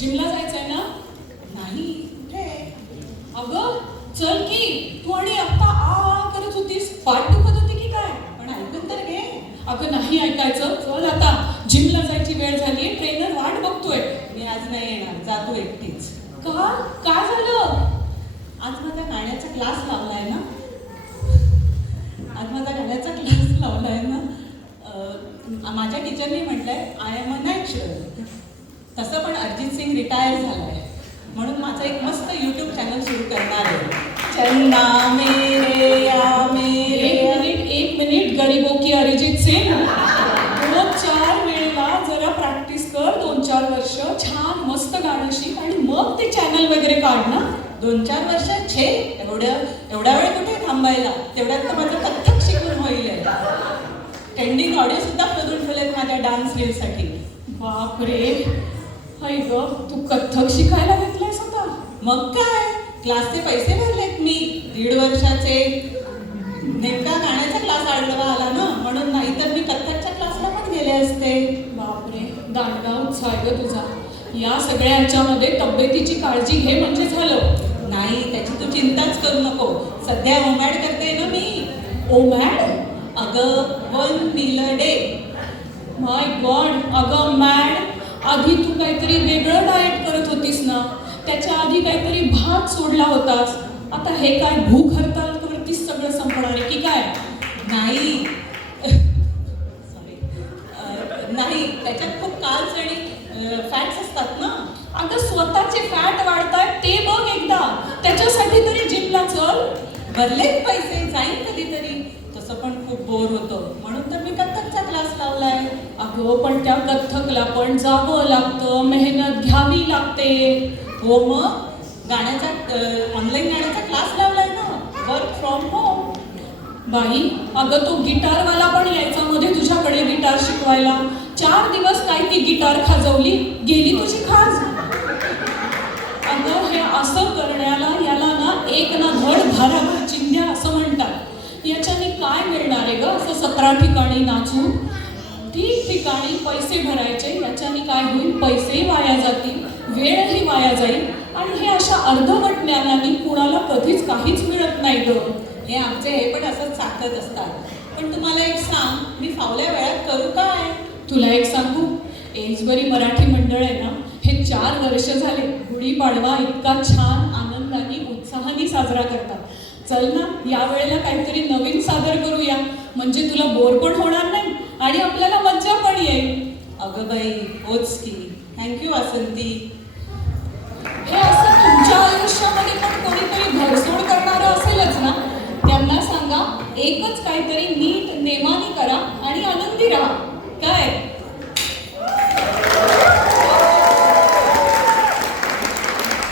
जिमला जायचंय ना? नाही, कुठे? अगं चल की, तू आणि आता आ करत होतीस, पाठ दुखत होती की काय? पण ऐकून तर घे. अगं नाही ऐकायचं, चल आता जिमला जायची वेळ झाली, ट्रेनर वाट बघतोय. मी आज नाही येणार, जा तू एकटीच. का? काय झालं? आज माझा गाण्याचा क्लास लावलाय ना. आज माझा गाण्याचा क्लास लावलाय ना. माझ्या टीचरनी म्हटलंय आय एम अ नॅचरल. तसं पण अरिजित सिंग रिटायर झालाय, म्हणून माझं एक मस्त यूट्यूब चॅनल सुरू करणार आहे. चन्ना मेरे या मेरे. एक मिनिट गरीबो की अरिजित सिंग, रोज 4 वेळेला जरा प्रॅक्टिस कर, 2-4 वर्ष छान मस्त गाणं शिक आणि मग ते चॅनल वगैरे काढ ना. 2-4 वर्ष छे, एवढ्या वेळ कुठे थांबायला? तेवढ्यात तर माझं कथ्थक शिकून होईल. ट्रेंडिंग ऑडिओ सुद्धा शोधून ठेवलेत माझ्या डान्स रीलसाठी. बापरे, हाय ग, तू कथ्थक शिकायला घेतलंयस आता? मग काय, क्लासचे पैसे भरलेत मी 1.5 वर्षाचे. नेमका गाण्याचा क्लास आढळवा आला ना, म्हणून नाही तर मी कथ्थकच्या क्लासला पण गेले असते. बापरे, दांडगा उत्साह आहे ग तुझा. या सगळ्या ह्याच्यामध्ये तब्येतीची काळजी घे म्हणजे झालं. नाही, त्याची तू चिंताच करू नको. सध्या ओमॅड करते ना मी. ओमॅड? अगं 1 meal a day. My God, अगं मॅड, आधी तू काहीतरी वेगळं डाएट करत होतीस ना, त्याच्या आधी काहीतरी भात सोडला होतास, आता हे काय भूक हरताल करतीस सगळं संपणार आहे की काय? नाही सॉरी, नाही, त्याच्यात खूप कार्ब्स आणि फॅट्स असतात ना. अगं स्वतःचे फॅट वाढतायत ते बघ एकदा, त्याच्यासाठी तरी जिमला चल. भरलेत पैसे, जाईन कधीतरी. तसं पण खूप बोर होतं, म्हणून तर मी कथ्थकचा क्लास लावलाय. अगं पण त्या कथ्थकला पण जावं लागतं, मेहनत घ्यावी लागते. हो, मग गाण्याचा ऑनलाईन गाण्याचा क्लास लावलाय ना, वर्क फ्रॉम होम. बाई, अगं तो गिटारवाला पण यायचा मध्ये तुझ्याकडे गिटार शिकवायला. 4 दिवस काय ती गिटार खाजवली, गेली तुझी खाज. अगं हे असं करण्याला याला ना एक ना धड भाराभर चिंध्या असं म्हणतात. याच्याने काय मिळणार आहे ग, असं 17 ठिकाणी नाचून? ठिकठिकाणी पैसे भरायचे, याच्याने काय होईल? पैसेही वाया जातील, वेळही वाया जाईल आणि हे अशा अर्धवट ज्ञानाने कुणाला कधीच काहीच मिळत नाही ग. हे आमचे हे पण असंच साकत असतात. पण तुम्हाला एक सांग, मी फावल्या वेळात करू काय? तुला एक सांगू, एल्सबरी मराठी मंडळ आहे ना, हे 4 वर्ष झाले गुढीपाडवा इतका छान आनंदाने उत्साहाने साजरा करतात. चल ना, या वेळेला काहीतरी नवीन सादर करूया, म्हणजे तुला बोर पण होणार नाही आणि आपल्याला मज्जा पण येईल. अगं बाई, होच की. थँक्यू वासंती. हे असं तुमच्या आयुष्यामध्ये पण कोणीतरी घरसोड करणारं असेलच ना, त्यांना सांगा एकच काहीतरी नीट नेमाने करा आणि आनंदी राहा.